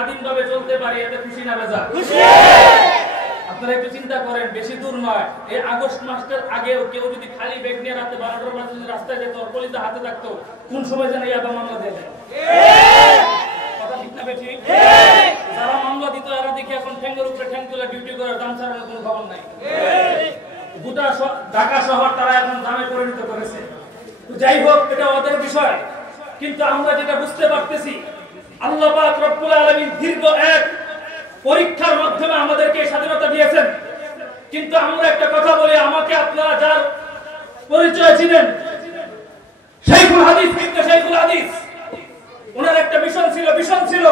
স্বাধীনভাবে চলতে পারি, এতে খুশি না বেজা? আপনারা একটু চিন্তা করেন, বেশি দূর নয়, এই আগস্ট মাসের আগেও কেউ যদি খালি ব্যাগ নিয়ে রাতে 12টার মাঝে যদি রাস্তায় যেত, অর্পলিতে হাতে থাকতো, কোন সময় যেন ইয়াবা মামলা দিয়ে দেয়। কথা ঠিক না বেঠিক? যারা মামলা দিত এরা দেখি এখন ঠ্যাঙ্গের উপরে ঠ্যাং তুলে ডিউটি করে, দাম ছাড়ানোর কোনো খবর নাই। গোটা ঢাকা শহর তারা এখন দামে পরিণত করেছে। যাই হোক, এটা ওদের বিষয়, কিন্তু আমরা যেটা বুঝতে পারতেছি, আল্লাহ পাক রব্বুল আলামিন দীর্ঘ এক পরীক্ষার মাধ্যমে আমাদেরকে স্বাধীনতা দিয়েছেন। কিন্তু আমরা একটা কথা বলি, আমাকে আপনারা যার পরিচয় ছিলেন শাইখুল হাদিস, শাইখুল হাদিস, ওনার একটা মিশন ছিল।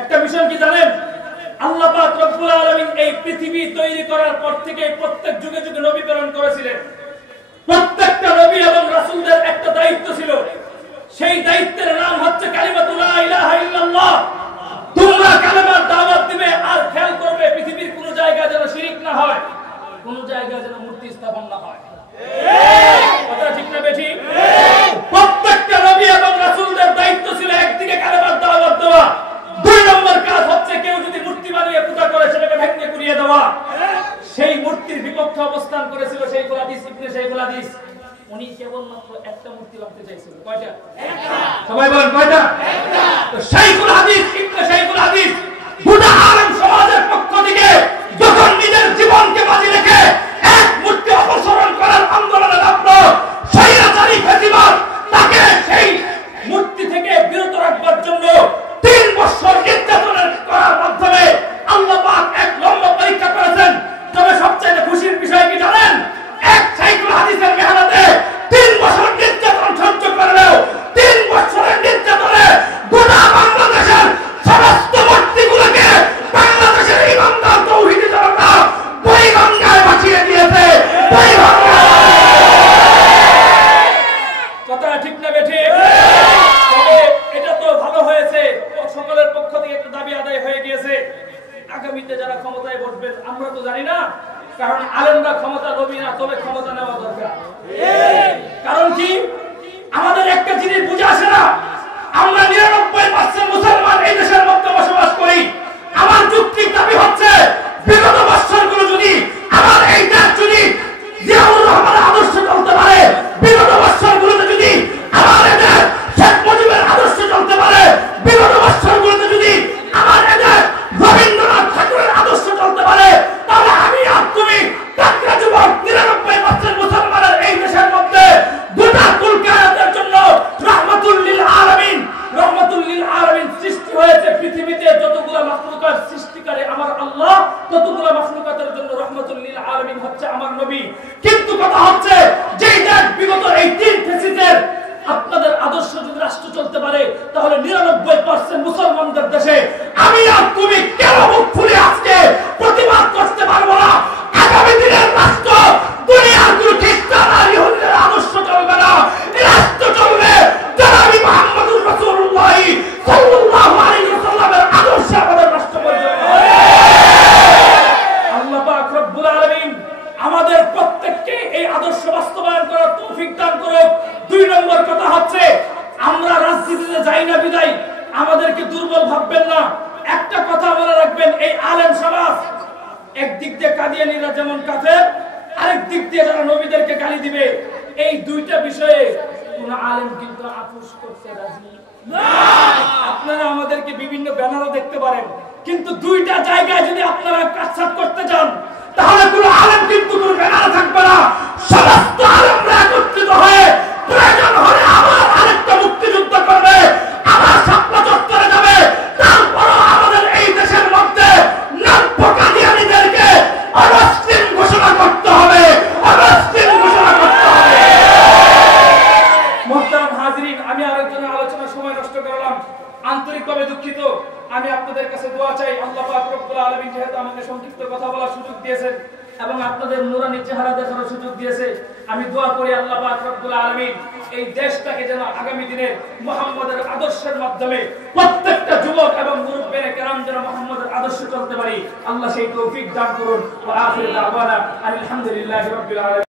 একটা মিশন কি জানেন? আল্লাহ পাক রব্বুল আলামিন এই পৃথিবী তৈরি করার পর থেকে প্রত্যেক যুগে যুগে নবী প্রেরণ করেছিলেন। প্রত্যেকটা নবী এবং রাসূলদের একটা দায়িত্ব ছিল, সেই দায়িত্বের নাম হচ্ছে কালিমাতু লা ইলাহা ইল্লাল্লাহ। তোমরা কালেমার দাওয়াত দিবে, আর খেয়াল করবে পৃথিবীর কোন জায়গায় যেন শিরক না হয়, কোন জায়গায় যেন মূর্তি স্থাপন না হয়। কথা ঠিক না বেঠিক? প্রত্যেকটা নবী এবং রাসূলদের দায়িত্ব ছিল একদিকে কালেমার দাওয়াত দেওয়া, দুই নম্বর কাজ হচ্ছে কেউ যদি মূর্তি বানিয়ে পূজা করে সেটাকে ভেঙে গুড়িয়ে দেওয়া। সেই মূর্তির বিপক্ষে অবস্থান করেছিল শাইখুল হাদিস ইবনে শাইখুল হাদিস। উনি কেবলমাত্র একটা মূর্তি বানাতে চাইছিল। কয়টা? একটা। সবাই বলেন কয়টা? একটা। তো শাইখুল হাদিস ইবনে শাইখুল হাদিস গোটা আলেম সমাজের পক্ষ থেকে যখন নিজের জীবনকে বাজি রেখে এক মূর্তি অপসারণ করার আন্দোলনে নামলো, স্বৈরাচারী ফ্যাসিবাদ তাকে সেই মূর্তি থেকে বিরত রাখবার জন্য 3 বছর নির্যাতন করার মাধ্যমে আল্লাহ পাক এক লম্বা পরীক্ষা করেছেন। তবে সবচেয়ে খুশির বিষয় কি জানেন? এক শাইখুল হাদিসের মেহনতে 3 বছর নির্যাতন সহ্য করলেও 3 বছরের নির্যাতনে গোটা বাংলাদেশের সমস্ত মূর্তিগুলোকে বাংলাদেশের ইমানদার তৌহিদি জনতা বৈগঙ্গায় ভাসিয়ে দিয়েছে। কথা ঠিক না বেঠিক? তবে এটা তো ভালো হয়েছে, সকলের পক্ষ থেকে একটা দাবি আদায় হয়ে গিয়েছে। আগামীতে যারা ক্ষমতায় বসবেন আমরা তো জানি না, কারণ আলেমরা ক্ষমতা লোভী না, তবে ক্ষমতা নেওয়া দরকার। কারণ কি, আমাদের একটা জিনিস বুঝে আসে না, আমরা 99% মুসলমান এই দেশের মধ্যে বসবাস করি। আমার যুক্তির দাবি হচ্ছে, বিগত বছরগুলো যদি আমার এই দেশ যদি জিয়াউর রহমানের আদর্শ চলতে পারে, বিগত বছরগুলোতে যদি আমার এই দেশ শেখ মুজিবের আদর্শ চলতে পারে, বিগত বছরগুলোতে যদি আমার এই দেশ রবীন্দ্রনাথ ঠাকুরের আদর্শ চলতে পারে, তাহলে আমি আর তুমি টাকরা যুবক 99% মুসলমানের এই দেশের মধ্যে গোটা কুল কায়নাতের জন্য রাহমাতুল লিল আলামিন সৃষ্টি হয়েছে। পৃথিবীতে যতগুলো মাখলুকাত সৃষ্টিকারী আমার আল্লাহ, ততগুলো মাখলুকাতের জন্য রাহমাতুল লিল আলামিন হচ্ছে আমার নবী। কিন্তু কথা হচ্ছে, যেই দেশ বিগত এই 3 ফেসিদের আপনাদের আদর্শ যদি রাষ্ট্র চলতে পারে, তাহলে 99% মুসলমানদের দেশে আমি আর তুমি কেন মুখ খুলে আজকে প্রতিবাদ করতে পারবো না? আগামী দিনের রাষ্ট্র দুনিয়ার কোন খ্রিস্টান আর ইহুদিদের আদর্শ চলবে না, এই রাষ্ট্র চলবে জনাবি মুহাম্মদুর রাসূলুল্লাহ সাল্লাল্লাহু আলাইহি ওয়াসাল্লামের আদর্শে আমাদের রাষ্ট্র পরিচালনা হবে। আল্লাহ পাক রব্বুল আলামিন আমাদের প্রত্যেককে এই আদর্শ বাস্তবায়ন করার তৌফিক দান করুক। 2 নম্বর কথা হচ্ছে, আমরা রাজনীতিতে যাই না বিদায় আমাদেরকে দুর্বল ভাববেন না। একটা কথা মনে রাখবেন, এই আলেম সমাজ একদিক দিয়ে কাদিয়ানীরা যেমন কাফের, আরেক দিক দিয়ে যারা নবীদেরকে গালি দিবে, এই দুইটা বিষয়ে কোন আলেম কিন্তু আপোষ করতে রাজি না। আপনারা আমাদেরকে বিভিন্ন ব্যানারও দেখতে পারেন, কিন্তু দুইটা জায়গায় যদি আপনারা কাটছাট করতে যান, তাহলে কোন আলেম কিন্তু কোন ব্যানার থাকবে না। সমস্ত আলেমরা একত্রিত হয়ে প্রয়োজন হলে আবার আরেকটা মুক্তিযুদ্ধ করবে, আবার শাপলা চত্বরে যাবে। তারপরও আমাদের এই দেশের মধ্যে নব্য কাদিয়ানীদেরকে অমুসলিম ঘোষণা করতে হবে, অমুসলিম ঘোষণা করতে হবে। মুহতারাম হাজিরিন, আমি আরেকজনের আলোচনার সময় নষ্ট করলাম, আন্তরিকভাবে দুঃখিত। আমি আপনাদের কাছে দোয়া চাই, আল্লাহ পাক রব্বুল আলামিন যেহেতু আমাকে সংক্ষিপ্ত কথা বলার সুযোগ দিয়েছেন এবং আপনাদের নূরানী চেহারা দেখার সুযোগ দিয়েছে, আমি দোয়া করি আল্লাহ পাক রব্বুল আলামিন এই দেশটাকে যেন আগামী দিনে মুহাম্মদের আদর্শের মাধ্যমে প্রত্যেকটা যুবক এবং মুরব্বিয়ে কেরাম যেন মুহাম্মদের আদর্শে চলতে পারি, আল্লাহ সেই তৌফিক দান করুন। ওয়া আখিরু দাওয়ানা আলহামদুলিল্লাহি রাব্বিল আলামিন।